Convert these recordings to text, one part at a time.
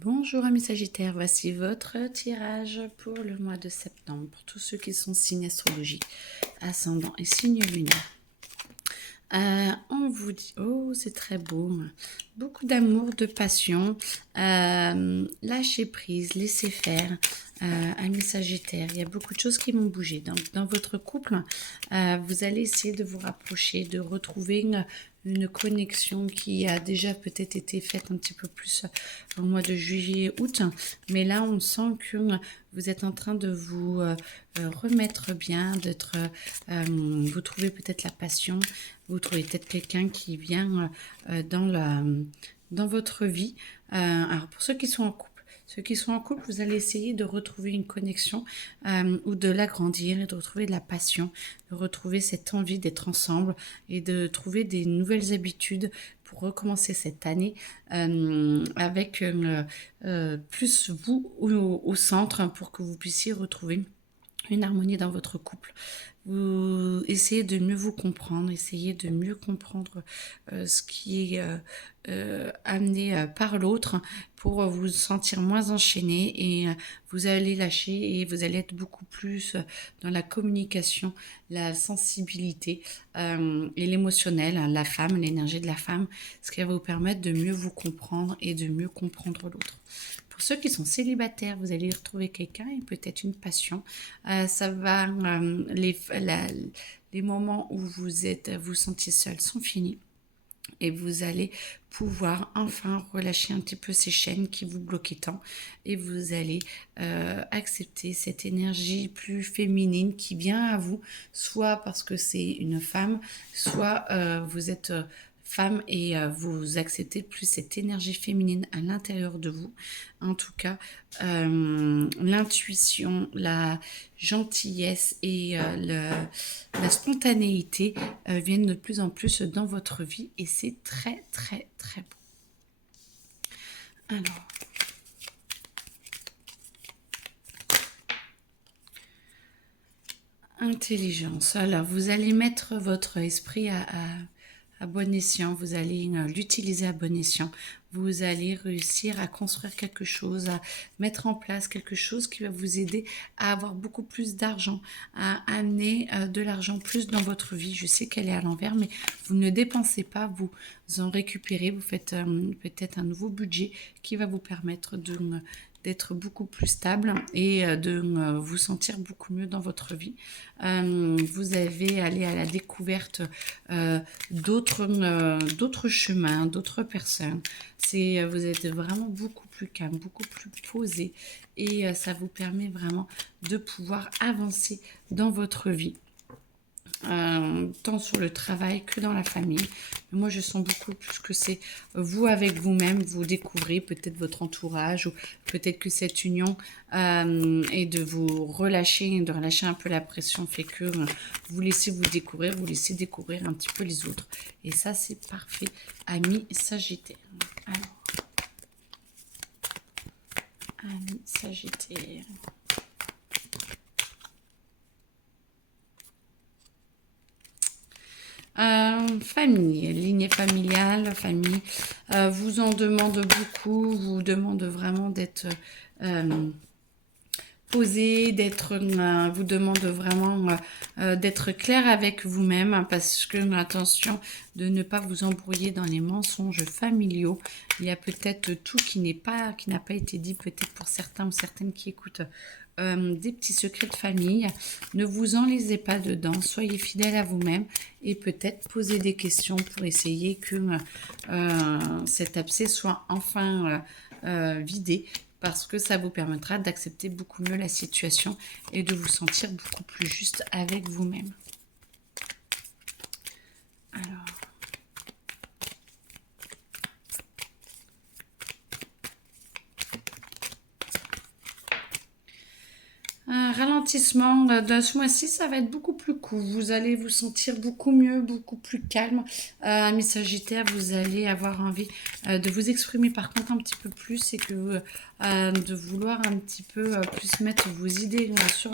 Bonjour amis Sagittaires, voici votre tirage pour le mois de septembre, pour tous ceux qui sont signes astrologiques, ascendant et signe lunaire. On vous dit, oh c'est très beau, beaucoup d'amour, de passion, lâcher prise, laisser faire, amis Sagittaires, il y a beaucoup de choses qui vont bouger. Dans votre couple, vous allez essayer de vous rapprocher, de retrouver une connexion qui a déjà peut-être été faite un petit peu plus au mois de juillet, août, mais là on sent que vous êtes en train de vous remettre bien, vous trouvez peut-être la passion, vous trouvez peut-être quelqu'un qui vient dans votre vie. Alors pour ceux qui sont en couple, vous allez essayer de retrouver une connexion ou de l'agrandir et de retrouver de la passion, de retrouver cette envie d'être ensemble et de trouver des nouvelles habitudes pour recommencer cette année avec plus vous au centre pour que vous puissiez retrouver une harmonie dans votre couple. Vous essayez de mieux vous comprendre, essayez de mieux comprendre ce qui est amené par l'autre pour vous sentir moins enchaîné et vous allez lâcher et vous allez être beaucoup plus dans la communication, la sensibilité et l'émotionnel, hein, la femme, l'énergie de la femme, ce qui va vous permettre de mieux vous comprendre et de mieux comprendre l'autre. Pour ceux qui sont célibataires, vous allez retrouver quelqu'un et peut-être une passion. Ça va, les moments où vous sentiez seul sont finis. Et vous allez pouvoir enfin relâcher un petit peu ces chaînes qui vous bloquaient tant. Et vous allez accepter cette énergie plus féminine qui vient à vous, soit parce que c'est une femme, soit vous êtes femme et vous acceptez plus cette énergie féminine à l'intérieur de vous. En tout cas, l'intuition, la gentillesse et la spontanéité viennent de plus en plus dans votre vie et c'est très très très beau. Alors, intelligence. Alors, vous allez mettre votre esprit à bon escient, vous allez l'utiliser à bon escient, vous allez réussir à construire quelque chose, à mettre en place quelque chose qui va vous aider à avoir beaucoup plus d'argent, à amener de l'argent plus dans votre vie. Je sais qu'elle est à l'envers, mais vous ne dépensez pas, vous en récupérez, vous faites peut-être un nouveau budget qui va vous permettre d'être beaucoup plus stable et de vous sentir beaucoup mieux dans votre vie. Vous allez aller à la découverte d'autres chemins, d'autres personnes. Vous êtes vraiment beaucoup plus calme, beaucoup plus posé et ça vous permet vraiment de pouvoir avancer dans votre vie. Tant sur le travail que dans la famille. Moi, je sens beaucoup plus que c'est vous avec vous-même, vous découvrez peut-être votre entourage ou peut-être que cette union et de vous relâcher, de relâcher un peu la pression fait que vous laissez vous découvrir, vous laissez découvrir un petit peu les autres. Et ça, c'est parfait, amis Sagittaires. Alors, amis Sagittaires. Famille, lignée familiale, famille, vous en demande beaucoup, vous demande vraiment d'être posé, vous demande vraiment d'être clair avec vous-même hein, parce que attention de ne pas vous embrouiller dans les mensonges familiaux. Il y a peut-être tout qui n'a pas été dit peut-être pour certains ou certaines qui écoutent. Des petits secrets de famille, ne vous enlisez pas dedans, soyez fidèle à vous-même et peut-être poser des questions pour essayer que cet abcès soit enfin vidé parce que ça vous permettra d'accepter beaucoup mieux la situation et de vous sentir beaucoup plus juste avec vous-même. Alors, un ralentissement de ce mois-ci, ça va être beaucoup plus cool. Vous allez vous sentir beaucoup mieux, beaucoup plus calme. Amis Sagittaires, vous allez avoir envie de vous exprimer par contre un petit peu plus et que de vouloir un petit peu plus mettre vos idées sur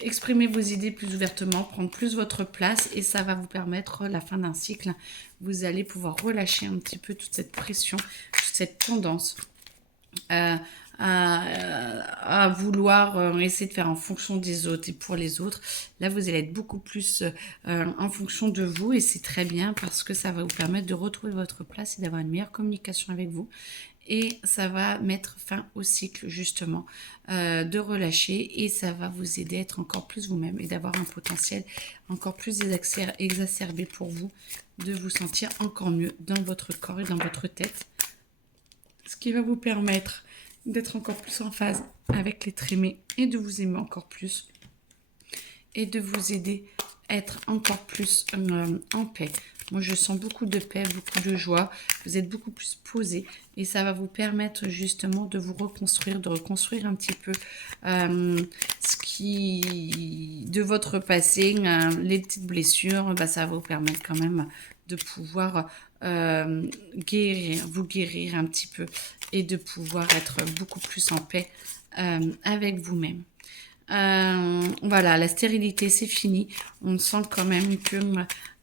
exprimer vos idées plus ouvertement, prendre plus votre place et ça va vous permettre, la fin d'un cycle, vous allez pouvoir relâcher un petit peu toute cette pression, toute cette tendance à, à vouloir essayer de faire en fonction des autres et pour les autres. Là, vous allez être beaucoup plus en fonction de vous et c'est très bien parce que ça va vous permettre de retrouver votre place et d'avoir une meilleure communication avec vous. Et ça va mettre fin au cycle justement de relâcher et ça va vous aider à être encore plus vous-même et d'avoir un potentiel encore plus exacerbé pour vous, de vous sentir encore mieux dans votre corps et dans votre tête, ce qui va vous permettre d'être encore plus en phase avec l'être aimé et de vous aimer encore plus et de vous aider à être encore plus en paix. Moi, je sens beaucoup de paix, beaucoup de joie. Vous êtes beaucoup plus posé et ça va vous permettre justement de vous reconstruire, de reconstruire un petit peu ce qui de votre passé, les petites blessures. Bah, ça va vous permettre quand même de pouvoir vous guérir un petit peu et de pouvoir être beaucoup plus en paix avec vous-même. Voilà, la stérilité, c'est fini. On sent quand même que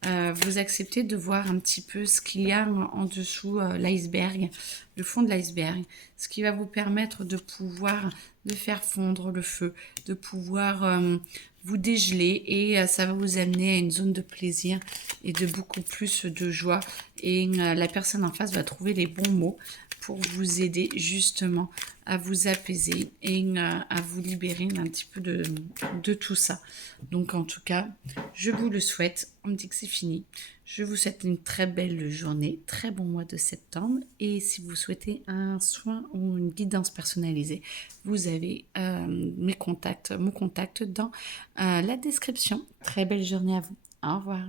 vous acceptez de voir un petit peu ce qu'il y a en dessous l'iceberg, le fond de l'iceberg, ce qui va vous permettre de pouvoir de faire fondre le feu, de pouvoir vous dégeler et ça va vous amener à une zone de plaisir et de beaucoup plus de joie et la personne en face va trouver les bons mots pour vous aider justement à vous apaiser et à vous libérer un petit peu de tout ça. Donc en tout cas, je vous le souhaite. On me dit que c'est fini. Je vous souhaite une très belle journée, très bon mois de septembre. Et si vous souhaitez un soin ou une guidance personnalisée, vous avez mon contact dans la description. Très belle journée à vous. Au revoir.